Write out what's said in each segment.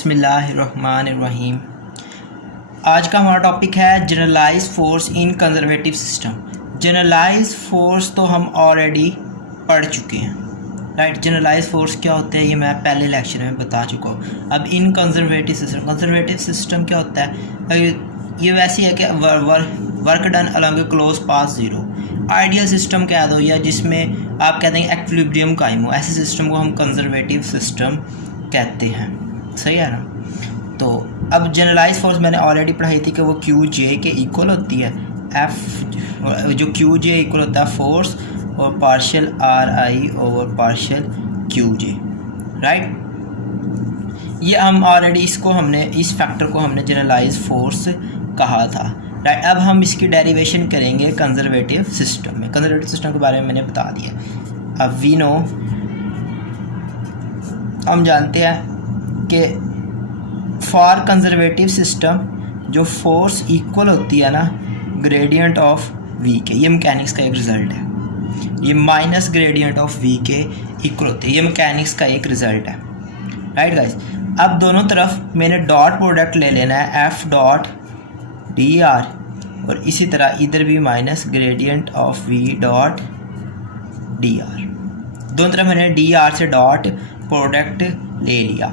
बिस्मिल्लाहिर्रहमानिर्रहीम। आज का हमारा टॉपिक है generalise force in conservative system. Generalise force तो हम ऑलरेडी पढ़ चुके हैं, राइट। जनरलाइज फोर्स क्या होते हैं ये मैं पहले लेक्चर में बता चुका हूँ। अब इन कंजर्वेटिव सिस्टम क्या होता है, ये वैसी है कि वर्क डन अलॉन्ग ए close path zero. Ideal system कह दो या जिसमें आप कहते हैं एक्विलिब्रियम कायम हो, ऐसे सिस्टम को हम कंजर्वेटिव सिस्टम कहते हैं, सही है ना। तो अब जनरलाइज फोर्स मैंने ऑलरेडी पढ़ाई थी कि वो क्यू जे के इक्वल होती है। एफ जो क्यू जे इक्वल होता है फोर्स और partial R I over partial Q J, right. ये हम ऑलरेडी इस फैक्टर को हमने जनरलाइज फोर्स कहा था, राइट। अब हम इसकी डेरिवेशन करेंगे कंजर्वेटिव सिस्टम में। कंजर्वेटिव सिस्टम के बारे में मैंने बता दिया। अब वी नो, हम जानते हैं कि फॉर कंजर्वेटिव सिस्टम जो फोर्स इक्वल होती है ना ग्रेडियंट ऑफ वी के, ये मैकेनिक्स का एक रिज़ल्ट है। ये माइनस ग्रेडियंट ऑफ वी के इक्वल होती है, ये मैकेनिक्स का एक रिज़ल्ट है, राइट गाइस। अब दोनों तरफ मैंने डॉट प्रोडक्ट ले लेना है, एफ डॉट डी आर, और इसी तरह इधर भी minus gradient of V dot D are. दोनों तरफ मैंने डी आर से डॉट प्रोडक्ट ले लिया।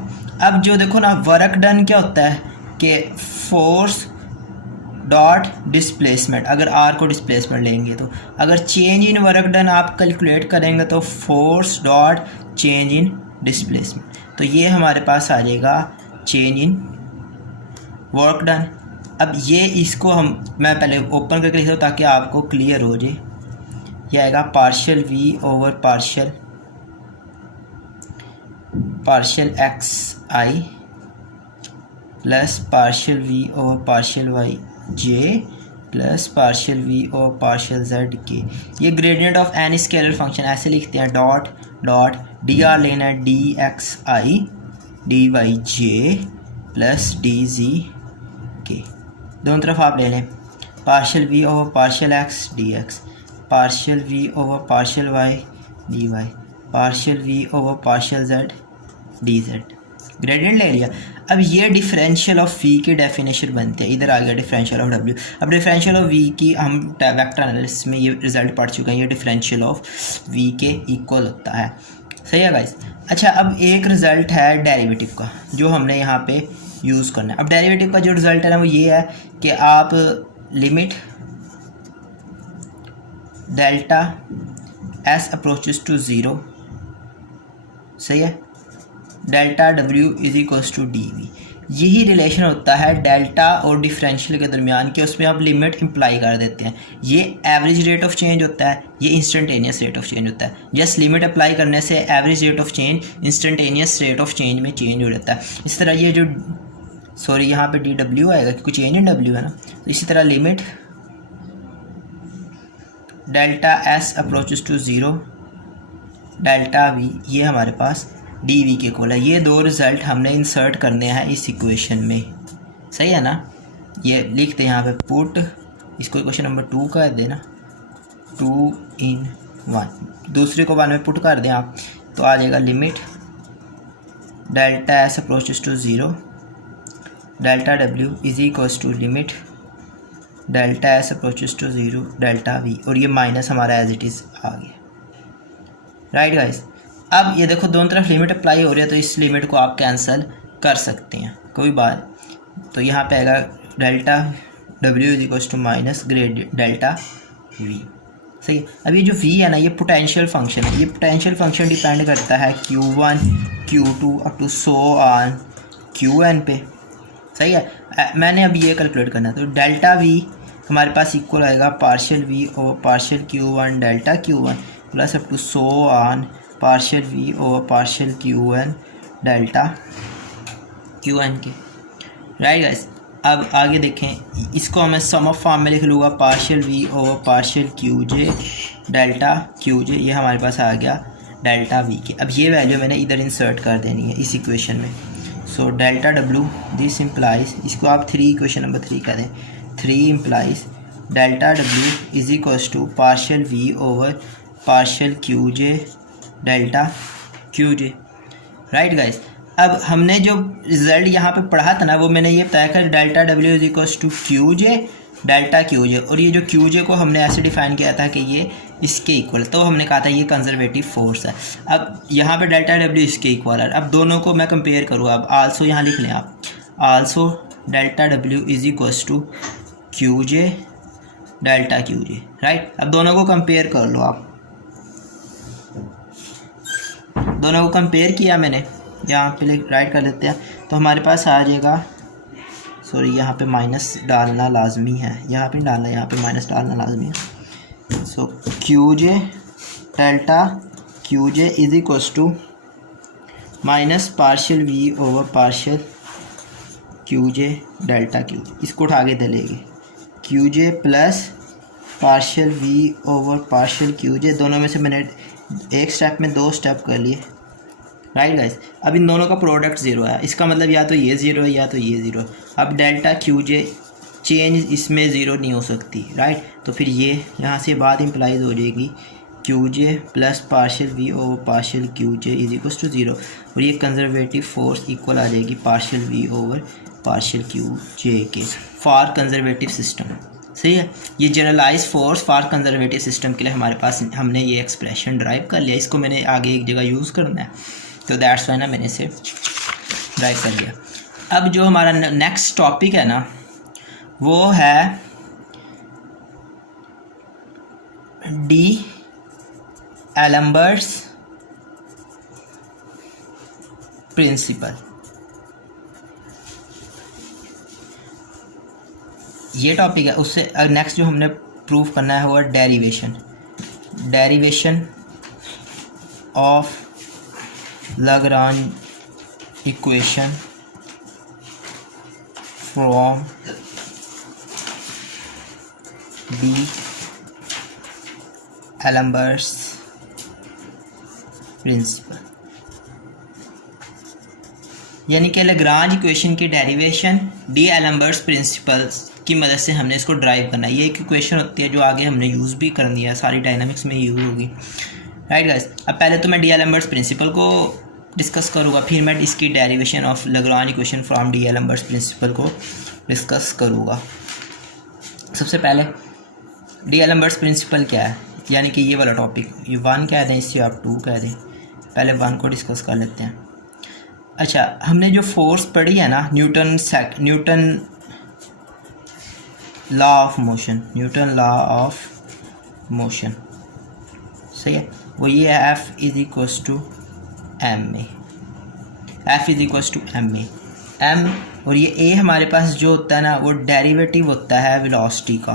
अब जो देखो ना वर्क डन क्या होता है कि फोर्स डॉट डिस्प्लेसमेंट, अगर आर को डिस्प्लेसमेंट लेंगे तो अगर चेंज इन वर्क डन आप कैलकुलेट करेंगे तो force dot change in displacement, तो ये हमारे पास आ जाएगा चेंज इन वर्क डन। अब ये इसको मैं पहले ओपन करके लिख रहा हूँ ताकि आपको क्लियर हो जाए। ये आएगा partial V over partial X I plus partial V over partial Y J plus partial V over partial Z K. ये gradient of any scalar function ऐसे लिखते हैं, डॉट डॉट डी आर लेना है D X I D Y J plus D G K. दोनों तरफ आप ले लें partial V over partial X D X, partial V over partial Y D Y, partial V over partial Z D Z. Gradient ले लिया। अब ये differential of we की डेफिनेशन बनते हैं, इधर आ गया डिफरेंशियल ऑफ डब्ल्यू। अब डिफरेंशियल ऑफ वी की हम वेक्टर एनालिसिस में ये रिजल्ट पढ़ चुके हैं, ये डिफरेंशियल ऑफ वी के इक्वल होता है, सही है गाइस। अच्छा, अब एक रिज़ल्ट है डेरिवेटिव का जो हमने यहाँ पे यूज़ करना है। अब डेरिवेटिव का जो रिज़ल्ट है ना वो ये है कि आप limit delta S approaches to zero, सही है, delta W is equals to D V. यही रिलेशन होता है डेल्टा और डिफरेंशियल के दरमियान के, उसमें आप लिमिट इम्प्लाई कर देते हैं। ये एवरेज रेट ऑफ चेंज होता है, ये इंस्टेंटेनियस रेट ऑफ चेंज होता है। जस्ट लिमिट अप्लाई करने से average rate of change instantaneous rate of change में चेंज हो जाता है। इस तरह ये जो यहाँ पे डी डब्ल्यू आएगा क्योंकि चेंज इन डब्ल्यू है ना, तो इसी तरह limit delta S approaches to zero delta V, ये हमारे पास डी वी के इक्वल है। ये दो रिज़ल्ट हमने इंसर्ट करने हैं इस इक्वेशन में, सही है ना। ये लिखते हैं यहाँ पे पुट, इसको इक्वेशन नंबर 2 कर देना, 2 in 1, दूसरे को बाद में पुट कर दें आप तो आ जाएगा limit delta S approaches to zero delta W is equals to limit delta S approaches to zero delta V, और ये माइनस हमारा एज इट इज़ आ गया, राइट गाइस। अब ये देखो दोनों तरफ लिमिट अप्लाई हो रही है तो इस लिमिट को आप कैंसिल कर सकते हैं कोई बात। तो यहाँ पे आएगा delta W is equals to minus grad delta V, सही। अब ये जो वी है ना ये पोटेंशियल फंक्शन है, ये पोटेंशियल फंक्शन डिपेंड करता है Q1 Q2 up to so on Qn पे, सही है। मैंने अब ये कैलकुलेट करना है तो डेल्टा वी हमारे पास इक्वल आएगा पार्शियल वी और partial Q1 delta Q1 plus up to so on partial V over partial Qn delta Qn के, राइट गाइस। अब आगे देखें, इसको मैं सम ऑफ फॉर्म में लिख लूँगा partial V over partial Qj delta Qj, ये हमारे पास आ गया डेल्टा वी के। अब ये वैल्यू मैंने इधर इंसर्ट कर देनी है इस इक्वेशन में। So delta W this implies, इसको आप इक्वेशन नंबर 3 करें, 3 implies delta W is equals to partial V over partial Qj delta Qj, right guys. अब हमने जो रिज़ल्ट यहाँ पे पढ़ा था ना, वो मैंने ये बताया था delta W is equals to Q J delta Q J, और ये जो क्यू जे को हमने ऐसे डिफाइन किया था कि ये इसके इक्वल, तो हमने कहा था ये कंजर्वेटिव फोर्स है। अब यहाँ पे डेल्टा डब्ल्यू इसके इक्वल है। अब दोनों को मैं कंपेयर करूँ, अब आल्सो यहाँ लिख लें आप, also delta W is equals to Q J delta Q J, right. अब दोनों को कंपेयर कर लो आप, दोनों को कंपेयर किया मैंने, यहाँ पे राइट कर लेते हैं, तो हमारे पास आ जाएगा, सॉरी यहाँ पे माइनस डालना लाजमी है, यहाँ पे डालना, यहाँ पे माइनस डालना लाजमी है। So Q J delta Q J is equals to minus partial V over partial Q J delta Q, इसको उठा के दलेंगे, Q J plus partial V over partial Q J, दोनों में से मैंने एक स्टेप में दो स्टेप कर लिए, राइट गाइस। अब इन दोनों का प्रोडक्ट ज़ीरो है, इसका मतलब या तो ये ज़ीरो है या तो ये ज़ीरो। अब डेल्टा क्यू जे चेंज इसमें ज़ीरो नहीं हो सकती, राइट। तो फिर ये यहाँ से बात इम्प्लाइज हो जाएगी Q J plus partial V over partial Q J is equals to zero, और ये कंजर्वेटिव फोर्स इक्वल आ जाएगी partial V over partial Q J के फॉर कंजर्वेटिव सिस्टम। सही है, ये generalize force for conservative system के लिए हमारे पास हमने ये एक्सप्रेशन ड्राइव कर लिया, इसको मैंने आगे एक जगह यूज़ करना है, तो दैट्स वाई ना मैंने इसे ड्राइव कर लिया। अब जो हमारा नेक्स्ट टॉपिक है ना, वो है डी एलम्बर्ट्स प्रिंसिपल। ये टॉपिक है, उससे नेक्स्ट जो हमने प्रूव करना है वो है derivation of Lagrange equation from D'Alembert's principle, यानी कि लैग्रांज इक्वेशन की डेरिवेशन D'Alembert's प्रिंसिपल्स की मदद से हमने इसको ड्राइव करना है। ये एक इक्वेशन होती है जो आगे हमने यूज़ भी करनी है, सारी डायनामिक्स में यूज़ होगी, राइट गाइस। अब पहले तो मैं D'Alembert's प्रिंसिपल को डिस्कस करूँगा, फिर मैं इसकी derivation of Lagrange equation from D'Alembert's principle को डिस्कस करूँगा। सबसे पहले D'Alembert's प्रिंसिपल क्या है, यानी कि ये वाला टॉपिक, ये 1 कह दें, इसे आप 2 कह दें, पहले 1 को डिस्कस कर लेते हैं। अच्छा, हमने जो फोर्स पढ़ी है ना, न्यूटन लॉ ऑफ मोशन, सही है, वो ये है F is equals to M A, M, और ये ए हमारे पास जो होता है ना, वो डेरिवेटिव होता है वेलोसिटी का,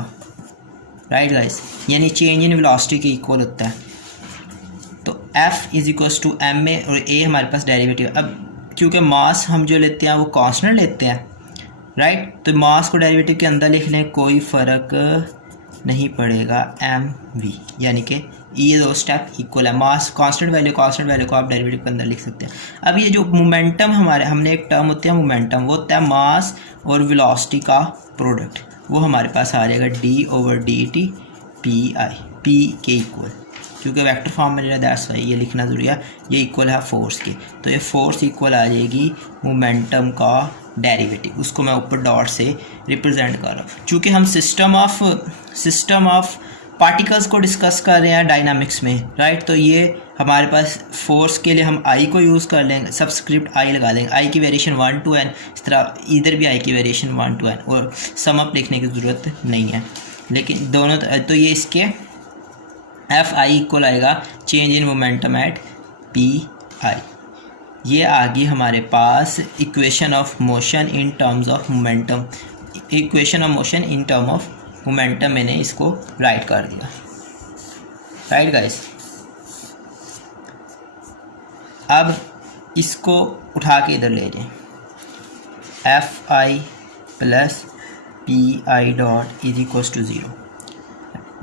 राइट गाइस, यानी चेंज इन वेलोसिटी के इक्वल होता है। तो F is equals to M A और ए हमारे पास डेरिवेटिव। अब क्योंकि मास हम जो लेते हैं वो कांस्टेंट लेते हैं, राइट, तो मास को डेरिवेटिव के अंदर लिख लें, कोई फ़र्क नहीं पड़ेगा, एम वी, यानी कि ये दो स्टेप इक्वल है। मास कांस्टेंट वैल्यू को आप डेरिवेटिव के अंदर लिख सकते हैं। अब ये जो मोमेंटम हमने एक टर्म होती है मोमेंटम, वो होता है मास और वेलोसिटी का प्रोडक्ट, वो हमारे पास आ जाएगा D over D T P I, P के इक्वल, क्योंकि वेक्टर फॉर्म में दैट्स वाई ये लिखना ज़रूरी है, ये इक्वल है फोर्स के, तो ये फोर्स इक्वल आ जाएगी मोमेंटम का डेरिवेटिव, उसको मैं ऊपर डॉट से रिप्रेजेंट कर रहा हूँ। चूँकि हम सिस्टम ऑफ पार्टिकल्स को डिस्कस कर रहे हैं डायनामिक्स में, राइट, तो ये हमारे पास फोर्स के लिए हम आई को यूज़ कर लेंगे, सबस्क्रिप्ट आई लगा लेंगे, आई की वेरिएशन 1 to n, इस तरह इधर भी आई की वेरिएशन 1 to n, और सम अप लिखने की ज़रूरत नहीं है, लेकिन दोनों तो ये इसके एफ आई इक्वल आएगा change in momentum at P I. ये आ गई हमारे पास equation of motion in terms of momentum, equation of motion in term of momentum मैंने इसको राइट कर दिया, राइट गाइस। अब इसको उठा के इधर ले जाएं, F I plus P I dot is equals to 0,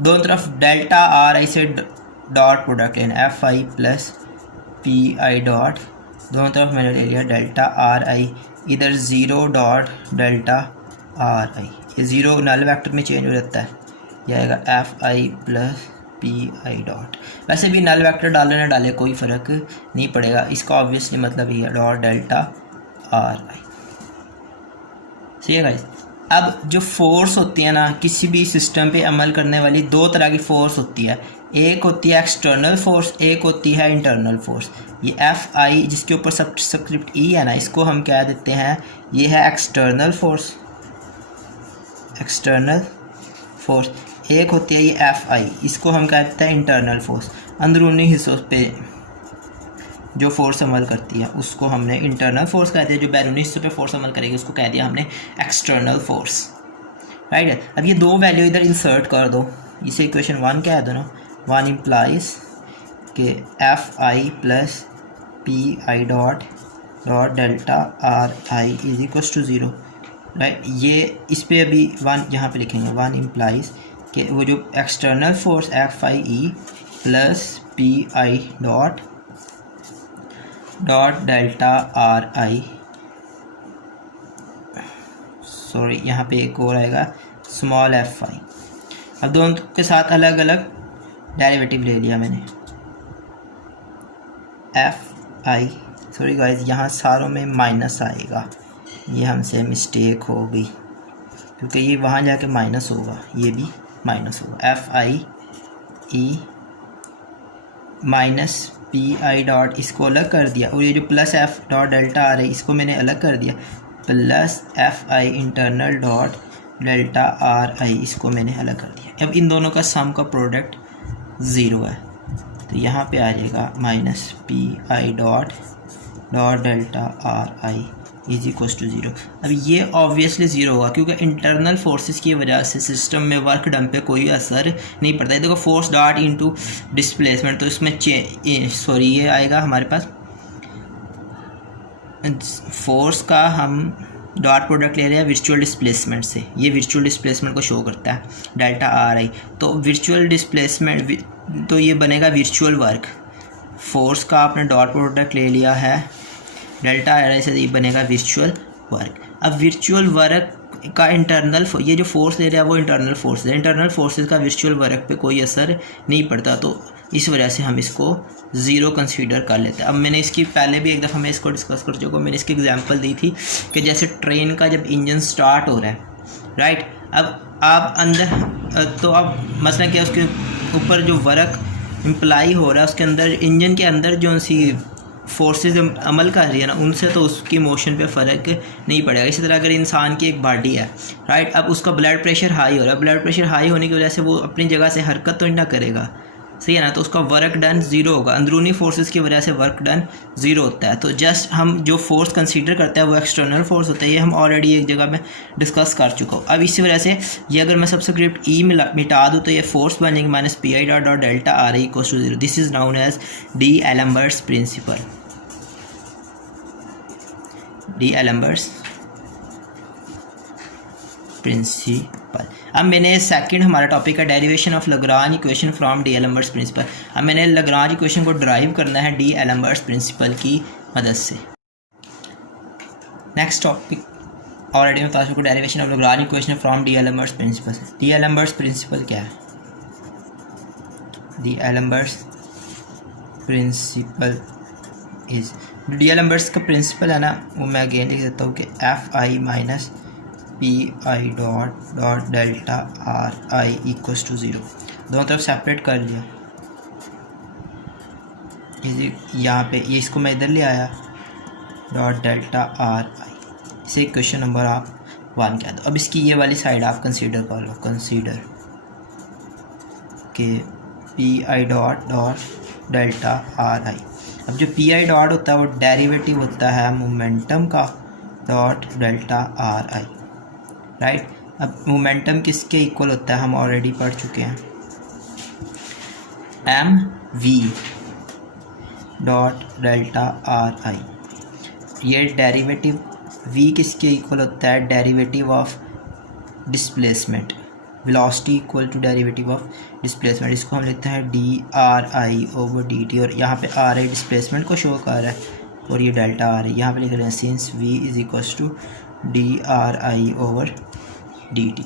दोनों तरफ डेल्टा आर आई से डॉट प्रोडक्ट लेना, F I plus P I dot, दोनों तरफ मैंने ले लिया डेल्टा आर आई, इधर 0 डॉट डेल्टा आर आई, ये 0 नल वेक्टर में चेंज हो जाता है, यह आएगा F I plus P I dot, वैसे भी नल वेक्टर डाले ना डाले कोई फ़र्क नहीं पड़ेगा, इसका ऑब्वियसली मतलब ये है डॉट डेल्टा आर आई। सही है गाइस। अब जो फोर्स होती है ना किसी भी सिस्टम पे अमल करने वाली, दो तरह की फोर्स होती है, एक होती है एक्सटर्नल फोर्स, एक होती है इंटरनल फोर्स। ये एफ आई जिसके ऊपर सबस्क्रिप्ट ई है ना, इसको हम कह देते हैं ये है एक्सटर्नल फोर्स, एक्सटर्नल फोर्स। एक होती है ये एफ आई, इसको हम कहते हैं इंटरनल फोर्स, अंदरूनी हिस्सों पे जो फोर्स अमल करती है उसको हमने इंटरनल फोर्स कहते हैं, जो बैरूनी हिस्सों पे फोर्स अमल करेगी उसको कह दिया हमने एक्सटर्नल फोर्स, राइट। अब ये दो वैल्यू इधर इंसर्ट कर दो, इसे इक्वेशन 1 कह दो ना। 1 इम्प्लाइज के F I plus P I dot dot delta R I is equals to 0, right. ये इस पर अभी 1 यहाँ पे लिखेंगे। 1 इम्प्लाइज कि वो जो external force F I E plus P I dot dot delta R I, sorry यहाँ पे एक और आएगा स्मॉल एफ आई। अब दोनों के साथ अलग अलग डेरिवेटिव ले लिया मैंने। एफ आई, सॉरी गाइस यहाँ सारों में माइनस आएगा, ये हमसे मिस्टेक हो गई क्योंकि ये वहाँ जाके माइनस होगा, ये भी माइनस होगा। F I E minus P I dot, इसको अलग कर दिया, और ये जो प्लस एफ डॉट डेल्टा आ रहा है इसको मैंने अलग कर दिया, plus F I internal dot delta R आई, इसको मैंने अलग कर दिया। अब इन दोनों का सम का प्रोडक्ट 0 है, तो यहाँ पे आ जाएगा minus P I dot dot delta R I is equals to 0। अब ये ऑब्वियसली 0 होगा क्योंकि इंटरनल फोर्सेस की वजह से सिस्टम में वर्क डन पे कोई असर नहीं पड़ता है। देखो फोर्स डॉट इनटू डिस्प्लेसमेंट, तो इसमें सॉरी ये आएगा हमारे पास फोर्स का हम डॉट प्रोडक्ट ले रहे हैं वर्चुअल डिस्प्लेसमेंट से, ये वर्चुअल डिस्प्लेसमेंट को शो करता है डेल्टा आर आई, तो वर्चुअल डिस्प्लेसमेंट तो ये बनेगा वर्चुअल वर्क। फोर्स का आपने डॉट प्रोडक्ट ले लिया है डेल्टा आर आई से, ये बनेगा वर्चुअल वर्क। अब वर्चुअल वर्क का इंटरनल, ये जो फोर्स ले रहा है वो इंटरनल फोर्स है, इंटरनल फोर्सेस का वर्चुअल वर्क पे कोई असर नहीं पड़ता, तो इस वजह से हम इसको 0 कंसीडर कर लेते हैं। अब मैंने इसकी पहले भी एक दफ़ा मैं इसको डिस्कस कर चुका हूँ, मैंने इसकी एग्जांपल दी थी कि जैसे ट्रेन का जब इंजन स्टार्ट हो रहा है, राइट, अब आप अंदर तो अब मसलन क्या उसके ऊपर जो वर्क इम्प्लाई हो रहा है उसके अंदर इंजन के अंदर जो सी फोर्सेस अमल कर रही है ना, उनसे तो उसकी मोशन पे फ़र्क नहीं पड़ेगा। इसी तरह अगर इंसान की एक बॉडी है, राइट, अब उसका ब्लड प्रेशर हाई हो रहा है, ब्लड प्रेशर हाई होने की वजह से वो अपनी जगह से हरकत तो ना करेगा, सही है ना, तो उसका वर्क डन 0 होगा, अंदरूनी फोर्सेस की वजह से वर्क डन 0 होता है। तो जस्ट हम जो फोर्स कंसीडर करते हैं वो एक्सटर्नल फोर्स होता है, ये हम ऑलरेडी एक जगह में डिस्कस कर चुका हूँ। अब इसी वजह से ये अगर मैं सबस्क्रिप्ट ई मिटा दूँ तो ये फोर्स बनेगी minus P I dot dot delta R I equals to 0। This is known as D'Alembert's principle, D'Alembert's principle. अब मैंने सेकंड हमारा टॉपिक है derivation of Lagrange equation from D'Alembert's principle. अब मैंने Lagrange equation को drive करना है D'Alembert's principal की मदद से। नेक्स्ट टॉपिक ऑलरेडी मैं बता चुका, derivation of Lagrange equation from D'Alembert's principle. D'Alembert's principle क्या है? D'Alembert's principle is, D'Alembert's का प्रिंसिपल है ना, वो मैं अगेन लिख देता हूँ कि F I minus P I dot dot delta R I equals to 0। दोनों तरफ सेपरेट कर लिया, यहाँ पे ये इसको मैं इधर ले आया डॉट डेल्टा आर आई, इसे क्वेश्चन नंबर आप 1 कह दो। अब इसकी ये वाली साइड आप कंसीडर कर लो, कंसीडर के P I dot dot delta R आई। अब जो पी आई डॉट होता है वो डेरिवेटिव होता है मोमेंटम का dot delta R I, right. अब मोमेंटम किसके इक्वल होता है हम ऑलरेडी पढ़ चुके हैं, M V dot delta R I. ये डेरिवेटिव वी किसके इक्वल होता है, derivative of displacement, velocity equal to derivative of displacement. इसको हम लिखते हैं D R I over D T, और यहाँ पे आर आई डिस्प्लेसमेंट को शो कर रहा है और ये डेल्टा आर आई यहाँ पे लिख रहे हैं, since V is equals to D R I over D T,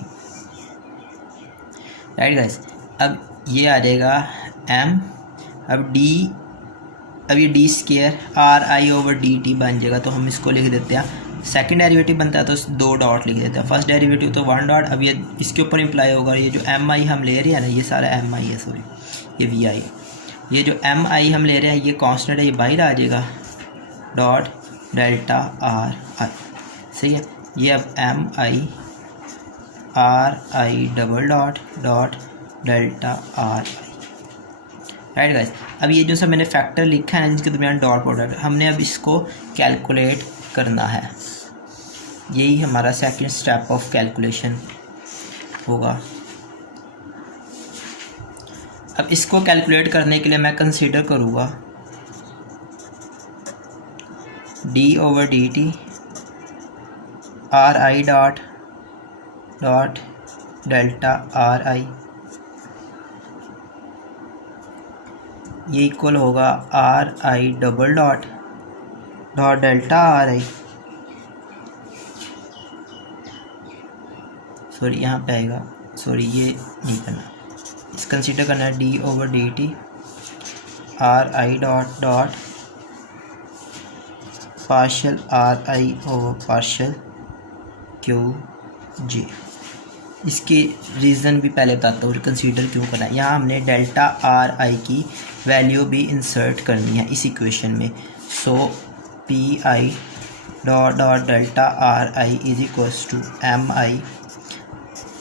right guys. अब ये आ जाएगा m, अब ये D square R I over D T बन जाएगा। तो हम इसको लिख देते हैं, सेकंड डेरिवेटिव बनता है तो 2 डॉट लिख देते हैं, फर्स्ट डेरिवेटिव तो 1 डॉट। अब ये इसके ऊपर इम्प्लाई होगा, ये जो एम आई हम ले रहे हैं ना, ये सारा एम आई है, सॉरी ये वी आई, ये जो एम आई हम ले रहे हैं ये कांस्टेंट है, ये बाहर आ जाएगा डॉट डेल्टा आर आई, सही है। ये अब M I R I double dot dot delta R I, right guys. अब ये जो सब मैंने फैक्टर लिखा है जिसके दरमियान डॉट प्रोडक्ट, हमने अब इसको कैलकुलेट करना है, यही हमारा सेकंड स्टेप ऑफ कैलकुलेशन होगा। अब इसको कैलकुलेट करने के लिए मैं कंसीडर करूँगा D over D T R I dot dot delta R I, ये इक्वल होगा are I double dot dot delta R I, sorry यहाँ पे आएगा, सॉरी ये नहीं करना, इस कंसीडर करना है D over D T R I dot dot partial R I over partial Q G. इसके रीज़न भी पहले बताता हूँ कंसीडर क्यों करना है। यहाँ हमने डेल्टा आर आई की वैल्यू भी इंसर्ट करनी है इस इक्वेशन में। So P I dot dot delta R I is equals to M I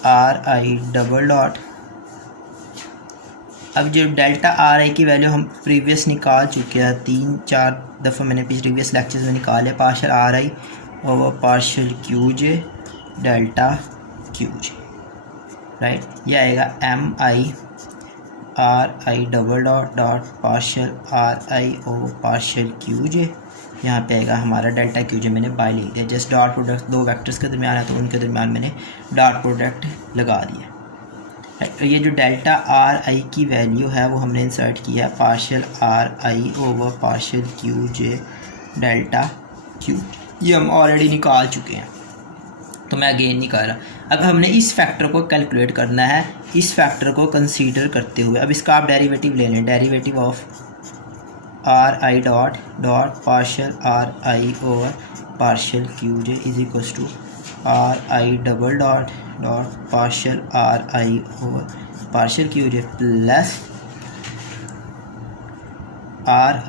R I double dot, अब जो डेल्टा आर आई की वैल्यू हम प्रीवियस निकाल चुके हैं, 3-4 दफ़ा मैंने प्रीवियस लेक्चर्स में निकाले, partial R I over partial Q J delta Q J, right. ये आएगा M I R I double dot dot partial R I over partial Q J, यहाँ पे आएगा हमारा डेल्टा क्यू जे, मैंने बाय लिख दिया, जस्ट डॉट प्रोडक्ट दो वेक्टर्स के दरमियान है तो उनके दरमियान मैंने डॉट प्रोडक्ट लगा दिया। ये जो डेल्टा आर आई की वैल्यू है वो हमने इंसर्ट किया partial R I over partial Q J delta Q, ये हम ऑलरेडी निकाल चुके हैं तो मैं अगेन नहीं कर रहा। अब हमने इस फैक्टर को कैलकुलेट करना है, इस फैक्टर को कंसीडर करते हुए अब इसका आप डेरिवेटिव ले लें, derivative of R I dot dot partial R I over partial Q J is equals to R I double dot dot partial R I over partial Q J plus R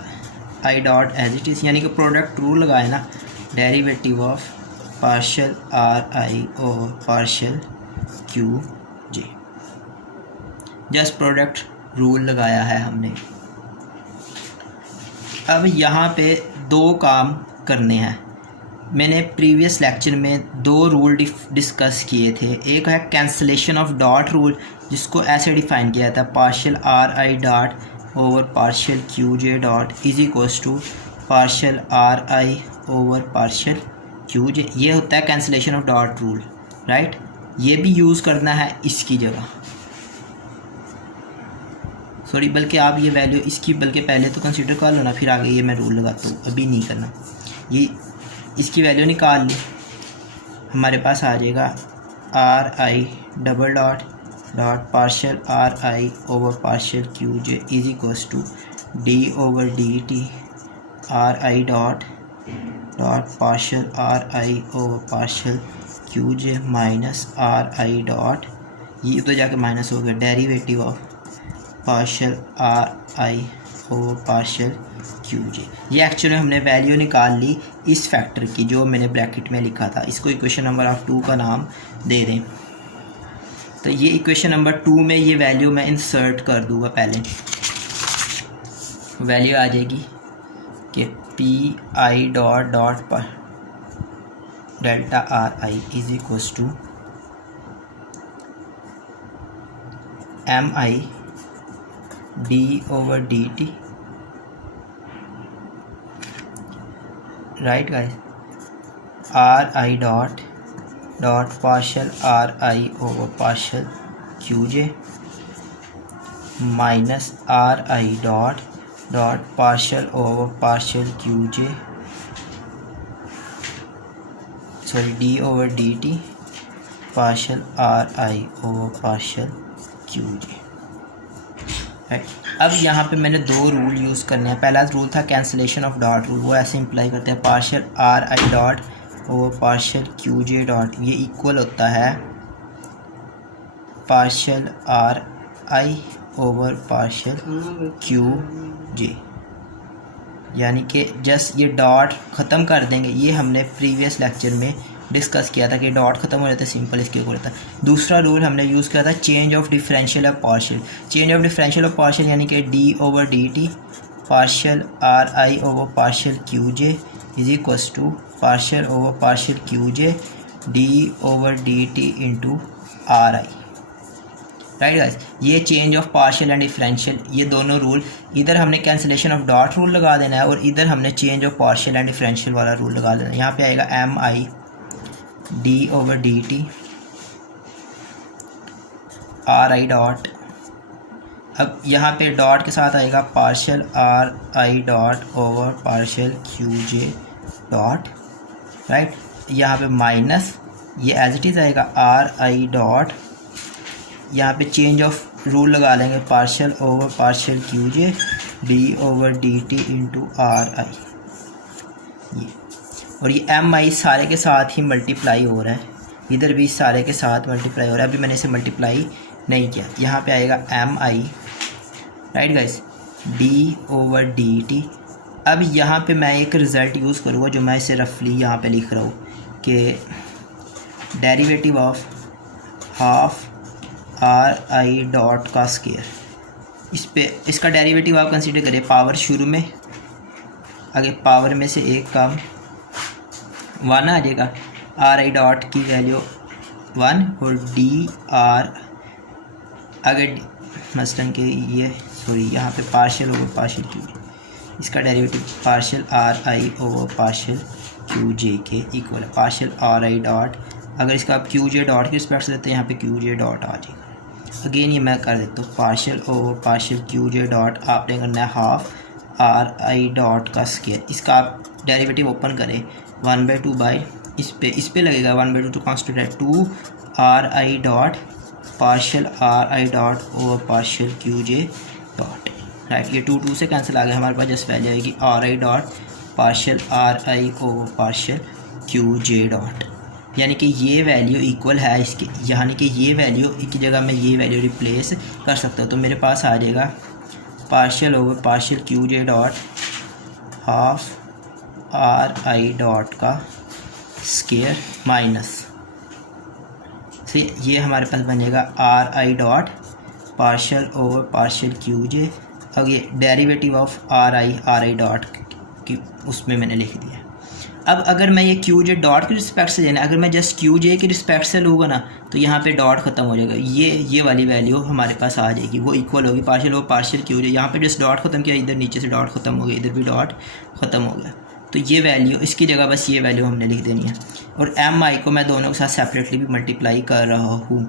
I dot as it is, यानी कि product rule लगाए ना, derivative of partial R I over partial Q J, just product rule लगाया है हमने। अब यहाँ पे 2 काम करने हैं, मैंने प्रीवियस लेक्चर में 2 रूल डिस्कस किए थे। एक है कैंसलेशन ऑफ डॉट रूल, जिसको ऐसे डिफाइन किया था partial R I dot over partial Q J dot is equals to partial R I over partial Q J, ये होता है cancellation of dot rule, right. ये भी यूज़ करना है इसकी जगह, सॉरी बल्कि आप ये वैल्यू इसकी बल्कि पहले तो कंसीडर कर लो ना, फिर आगे ये मैं रूल लगाता हूँ, अभी नहीं करना। ये इसकी वैल्यू निकाल ली, हमारे पास आ जाएगा R I double dot dot partial R I over partial Q J is equals to D over D T R I dot dot partial R I over partial Q J minus R I dot, ये तो जाके minus हो गया, derivative of partial R I over partial Q J. ये actually हमने value निकाल ली इस factor की जो मैंने ब्रैकेट में लिखा था, इसको इक्वेशन नंबर ऑफ 2 का नाम दे दें। तो ये इक्वेशन नंबर 2 में ये वैल्यू मैं इंसर्ट कर दूँगा, पहले वैल्यू आ जाएगी कि पी आई डॉट डॉट पर delta R I is equals to M I D over D T, right guys, R I dot dot partial R I over partial Q J minus R I dot dot partial over partial Q J, sorry D over D T partial R I over partial Q J. Right. अब यहाँ पे मैंने दो rule use करने हैं। पहला rule था cancellation of dot rule, वो ऐसे इम्प्लाई करते हैं partial R I dot over partial Q J dot, ये इक्वल होता है partial R I over partial Q J, यानी कि जस्ट ये डॉट ख़त्म कर देंगे। ये हमने प्रीवियस लेक्चर में डिस्कस किया था कि डॉट ख़त्म हो जाता है, सिंपल इसके ऊपर होता है। दूसरा रूल हमने यूज़ किया था change of differential of partial. Change of differential of partial यानी कि D over D T partial R I over partial Q J is equals to partial over partial Q J D over D T into R I. Right guys, ये change of partial and differential, ये दोनों rule, इधर हमने cancellation of dot rule लगा देना है और इधर हमने change of partial and differential वाला रूल लगा देना है। यहाँ पे आएगा M I D over D T R I dot, अब यहाँ पे डॉट के साथ आएगा partial R I dot over partial Q J dot, right. यहाँ पे माइनस, ये एज इट इज़ आएगा आर आई डॉट, यहाँ पे चेंज ऑफ रूल लगा लेंगे partial over partial Q J D over D T into R I, ये, और ये एम आई सारे के साथ ही मल्टीप्लाई हो रहा है, इधर भी सारे के साथ मल्टीप्लाई हो रहा है। अभी मैंने इसे मल्टीप्लाई नहीं किया। यहाँ पे आएगा M I, right guys, D over D T. अब यहाँ पे मैं एक रिज़ल्ट यूज़ करूँगा जो मैं इसे रफली यहाँ पे लिख रहा हूँ कि derivative of half R I dot का स्केयर, इस पे इसका डेरिवेटिव आप कंसीडर करें पावर शुरू में, आगे पावर में से एक कम 1 आ जाएगा, आर आई डॉट की वैल्यू 1 और डी आर आगे मसलन के ये सॉरी यहाँ पे पार्शियल ओवर पार्शियल क्यू, इसका derivative partial R I over partial Q J के इक्वल है पार्शियल आर आई डॉट, अगर इसका आप क्यू जे डॉट की रिस्पेक्ट से लेते हैं यहाँ पे क्यू जे डॉट आ जाएगा। अगेन ये मैं कर देता हूँ partial over partial Q J dot, आपने करना है हाफ आर आई डॉट का स्केयर, इसका आप डेरिवेटिव ओपन करें 1/2 बाई इस पे लगेगा 1/2 टू कॉन्स्टेंट है 2 are I dot partial R I dot over partial Q J dot, right. ये 2 से कैंसिल आ गया, हमारे पास जस्ट वैल्यू आएगी are I dot partial R I over partial Q J dot, यानी कि ये वैल्यू इक्वल है इसके, यानी कि ये वैल्यू की जगह मैं ये वैल्यू रिप्लेस कर सकता हूँ। तो मेरे पास आ जाएगा partial over partial Q J dot half R I dot का स्केयर माइनस से ये हमारे पास बनेगा R I dot partial over partial Q J. अब ये derivative of R I dot की उसमें मैंने लिख दिया। अब अगर मैं ये क्यू जे डॉट की रिस्पेक्ट से लेना, अगर मैं जस्ट क्यू जे की रिस्पेक्ट से लूँगा ना तो यहाँ पे डॉट ख़त्म हो जाएगा, ये वाली वैल्यू हमारे पास आ जाएगी, वो इक्वल होगी partial over partial Q J. यहाँ पे जस्ट डॉट ख़त्म किया, इधर नीचे से डॉट ख़त्म हो गया, इधर भी डॉट ख़त्म हो गया, तो ये वैल्यू इसकी जगह बस ये वैल्यू हमने लिख देनी है। और एम आई को मैं दोनों के साथ सेपरेटली भी मल्टीप्लाई कर रहा हूँ,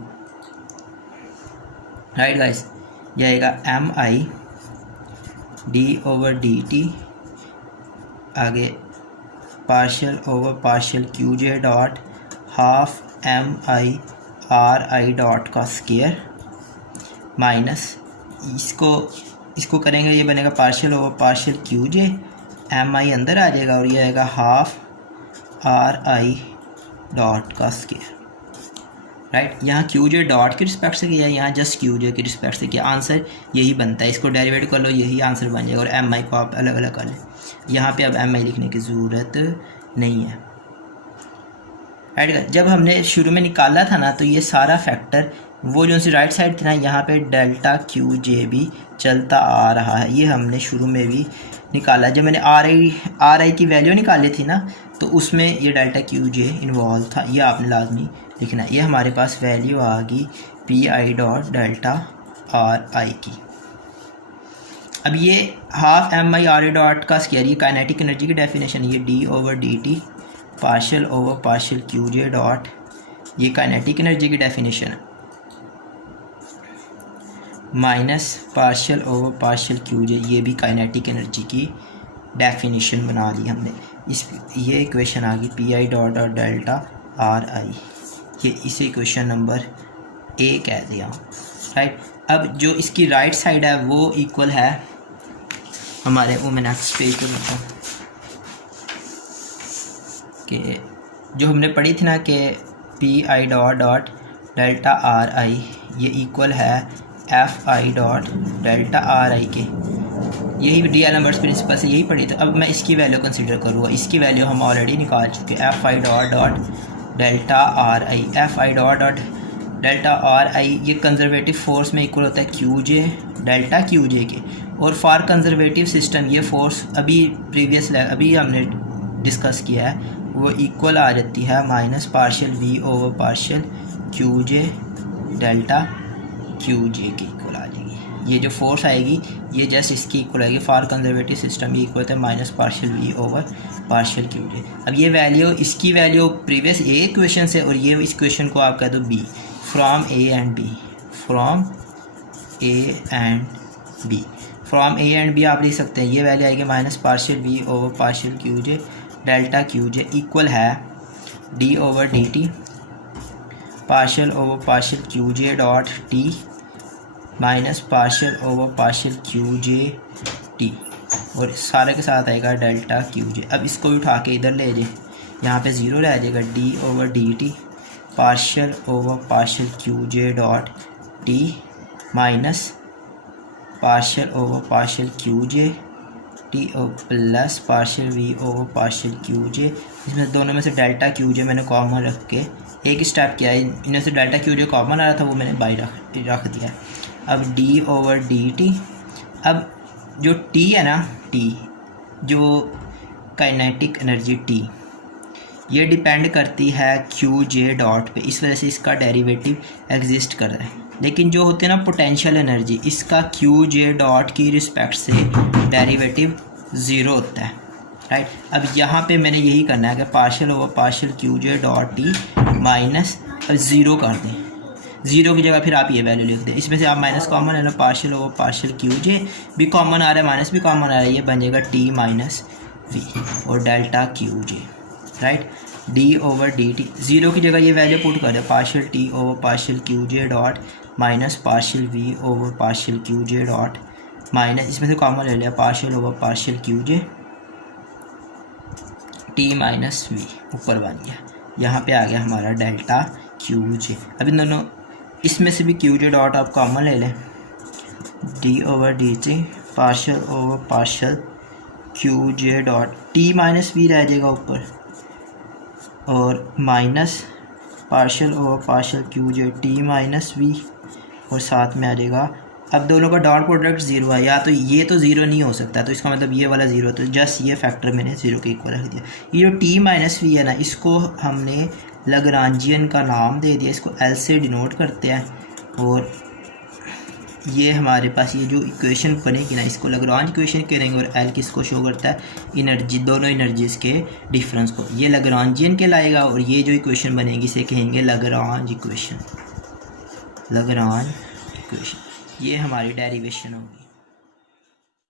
राइट गाइस। यह आएगा M I D over D T आगे partial over partial Q J dot half M I R I dot का स्केयर माइनस इसको करेंगे, ये बनेगा partial over partial Q J, M I अंदर आ जाएगा और ये आएगा हाफ आर आई डॉट का स्केयर, राइट। यहाँ क्यू जे डॉट की रिस्पेक्ट से किया, यहाँ जस्ट क्यू जे की रिस्पेक्ट से किया, आंसर यही बनता है। इसको डेरिवेट कर लो, यही आंसर बन जाएगा और एम आई को आप अलग अलग कर लें। यहाँ पे अब एम आई लिखने की ज़रूरत नहीं है, राइट। जब हमने शुरू में निकाला था ना तो ये सारा फैक्टर वो जो सी राइट साइड थी ना, यहाँ पे डेल्टा क्यू जे भी चलता आ रहा है, ये हमने शुरू में भी निकाला। जब मैंने आर आई की वैल्यू निकाली थी ना तो उसमें ये डेल्टा क्यू जे इन्वॉल्व था, ये आपने लाजमी लिखना है। ये हमारे पास वैल्यू आ गई P I dot delta R I की। अब ये half M I R I dot का स्क्वायर, ये काइनेटिक एनर्जी की डेफिनेशन, ये D over D T partial over partial Q J dot, ये काइनेटिक एनर्जी की डेफिनेशन है, minus partial over partial Q J, ये भी काइनेटिक एनर्जी की डेफिनेशन बना ली हमने। ये इक्वेशन आ गई P I dot dot delta R I, ये इसे इक्वेशन नंबर ए कह दिया, राइट। अब जो इसकी राइट साइड है वो इक्वल है हमारे, वो मैं नेक्स्ट पेज पे करता हूँ कि जो हमने पढ़ी थी ना कि P I dot dot delta R I ये इक्वल है F I dot delta R आई के, यही डी एल एम्बर्ट्स प्रिंसिपल से यही पढ़ी। तो अब मैं इसकी वैल्यू कंसिडर करूँगा, इसकी वैल्यू हम ऑलरेडी निकाल चुके, F I dot dot delta R I, F I dot dot delta R I ये कंजर्वेटिव फोर्स में इक्वल होता है Q J delta Q J के, और फॉर कंजर्वेटिव सिस्टम ये फोर्स अभी प्रीवियस अभी हमने डिस्कस किया है वो इक्वल आ जाती है minus partial V over partial Q J delta Q J के इक्वल आ जाएगी। ये जो फोर्स आएगी ये जस्ट इसकी इक्वल आएगी, फॉर कंजर्वेटिव सिस्टम ये इक्वल होता है minus partial V over partial Q J. अब ये वैल्यू, इसकी वैल्यू प्रीवियस ए इक्वेशन से, और ये इस क्वेश्चन को आप कह दो B, from A and B, from A and B, from A and B आप लिख सकते हैं। ये वैल्यू आएगी minus partial V over partial Q J delta Q J equal है D over D T partial over partial Q J dot T minus partial over partial Q J T, और सारे के साथ आएगा डेल्टा क्यू जे। अब इसको भी उठा के इधर ले जाए, यहाँ पे ज़ीरो रह जाएगा, D over D T partial over partial Q J dot T minus partial over partial Q J T plus partial V over partial Q J. इसमें दोनों में से डेल्टा क्यू जे मैंने कॉमन रख के एक स्टेप किया है, इनमें से डेल्टा क्यू जे कॉमन आ रहा था वो मैंने बाई रख दिया। अब डी ओवर डी टी, अब जो टी है ना, टी जो काइनेटिक एनर्जी टी ये डिपेंड करती है क्यू जे डॉट पे, इस वजह से इसका डेरिवेटिव एग्जिस्ट कर रहा है। लेकिन जो होते हैं ना पोटेंशियल एनर्जी, इसका क्यू जे डॉट की रिस्पेक्ट से डेरिवेटिव ज़ीरो होता है, राइट। अब यहाँ पे मैंने यही करना है कि partial over partial Q J dot T minus zero कर दें, ज़ीरो की जगह फिर आप ये वैल्यू लिख दें। इसमें से आप माइनस कॉमन है ना, पार्शियल ओवर पार्शियल क्यू जे भी कॉमन आ रहा है, माइनस भी कॉमन आ रहा है, ये बन जाएगा टी माइनस वी और delta Q J, right. D over D T, zero की जगह ये वैल्यू पुट कर दें, partial T over partial Q J dot minus partial V over partial Q J dot minus, इसमें से कॉमन ले लिया, partial over partial Q J T minus V ऊपर बन गया, यहाँ पे आ गया हमारा डेल्टा क्यू जे। अब इन दोनों इसमें से भी क्यू जे डॉट आप कॉमन ले लें, D over D T partial over partial Q J dot T minus V रह जाएगा ऊपर, और minus partial over partial Q J T minus V, और साथ में आ जाएगा। अब दोनों का डॉट प्रोडक्ट ज़ीरो है, या तो ये तो ज़ीरो नहीं हो सकता, तो इसका मतलब ये वाला ज़ीरो, तो जस्ट ये फैक्टर मैंने ज़ीरो के इक्वल रख दिया। ये जो टी माइनस वी है ना, इसको हमने लग्रांजियन का नाम दे दिया, इसको एल से डिनोट करते हैं, और ये हमारे पास ये जो इक्वेशन बनेगी ना, इसको लग्रांज इक्वेशन करेंगे, और एल किसको शो करता है, एनर्जी, दोनों एनर्जीज़ के डिफरेंस को, ये लग्रांजियन के लाएगा, और ये जो इक्वेशन बनेगी इसे कहेंगे लग्रांज इक्वेशन, लग्रांज इक्वेशन। ये हमारी डेरिवेशन होगी।